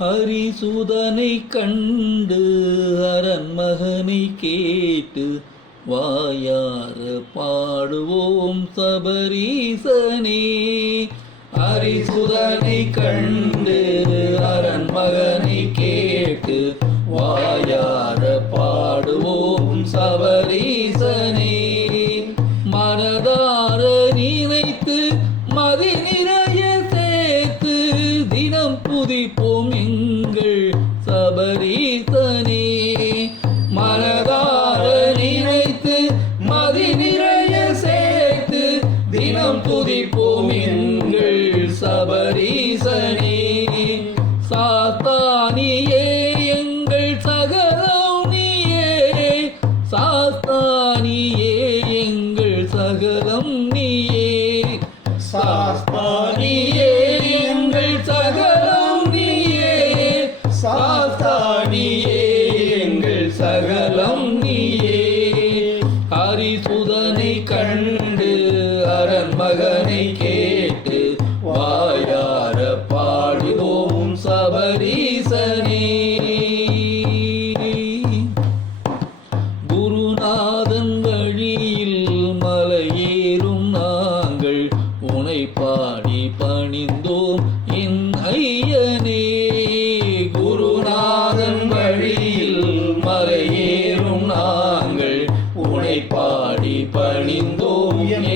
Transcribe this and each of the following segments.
ஹரிசுதனை கண்டு அரண்மகனை கேட்டு வாயார பாடுவோம் சபரீசனே. ஹரிசுதனை கண்டு அரண்மகனை கேட்டு வாயார பாடுவோம் சபரீசனே. மனதார நினைத்து மதி நிறைய சேர்த்து தினம் புதிப்போம் எங்கள் சபரீசனே. மனதார நினைத்து மதி நிறைய சேர்த்து தினம் புதிப்போம் எங்கள் சபரீசனே. சாத்தானியே எங்கள் சகலம் நீயே, சாஸ்தானியே எங்கள் சகலம் நீயே. சாஸ்தானியே எங்கள் சகலம் நீயே, சாஸ்தானியே எங்கள் சகலம் நீயே. ஹரிசுதனை கண்டு அரண்மகனை கேட்டு வாயார பாடுவோம் சபரீசனே. குருநாதன் வழியில் மலையேறும் நாங்கள் உனை பாடி பணிந்தோம் என் ஐயனே. குருநாதன் வழியில் மலையேறும் நாங்கள் உனை பாடி பணிந்தோம் என்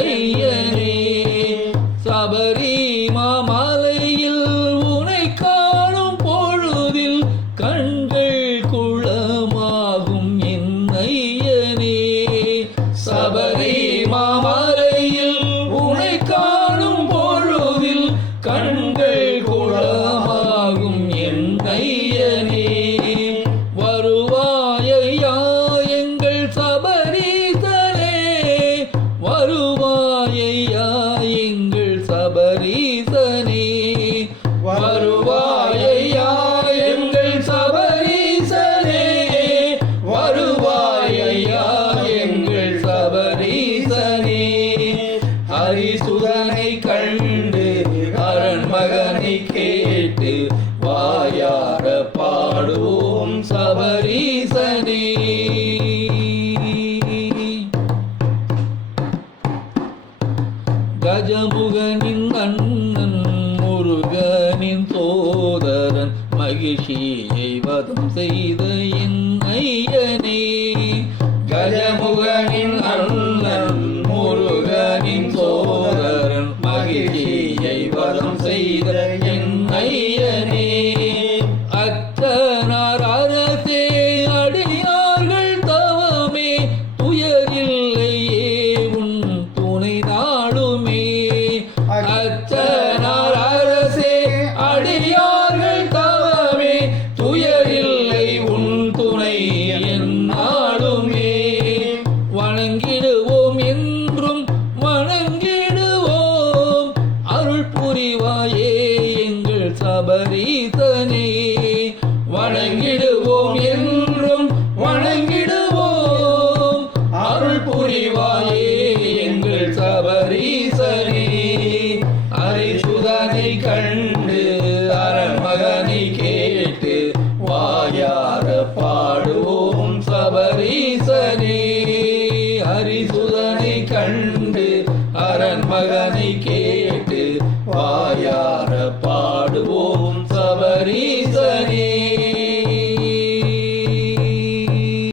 ஐயனே. சபரி மாமலையில் உனை காணும் பொழுதில் கண்கள் குளமாகும் என் ஐயனே. சபரி மாமலையில் உனை காணும் பொழுதில் கண்கள் குளமாகும் என் ஐயனே. வருவாயா எங்கள் சபரீசனே, வருவாயா எங்கள் சபரீசனே. வருவாயா எங்கள் சபரீசனே, வருவாயா எங்கள் சபரீசனே. ஹரிசுதனை கண்டு அரண்மகனை கேட்டு வாயார பாடுவோம் சபரீசனே. கஜமுகனின் அண்ணன் முருகனின் சோதரன் மகிழ்ச்சியை வதம் செய்த என் ஐயனே. கஜமுகனின் அண்ணன் முருகனின் சோதரன் மகிழ்ச்சியை வதம் செய்த என் ஐயனே. அச்சனார் அரசே அடியார்கள் தவமே துயரில்லையே உன் துணை நாளுமே. அச்சனார் அரசே அடியார்கள் தவமே துயரில்லை உன் துணை என் நாளுமே. வணங்கிடுவோம் என்றும் வணங்கிடுவோம் அருள் புரிவாயே எங்கள் சபரீசனே. வணங்கிடுவோம் என்றும் வணங்கிடுவோம் அருள் புரிவாயே எங்கள் சபரீசனே. ஹரிசுதனை கண்டு அரண்மகனை கேட்டு வாயார பாடுவோம் சபரீசனே. ஹரிசுதனை கண்டு அரண்மகனை கேட்டு வாயார பாடுவோம் சபரீசனே.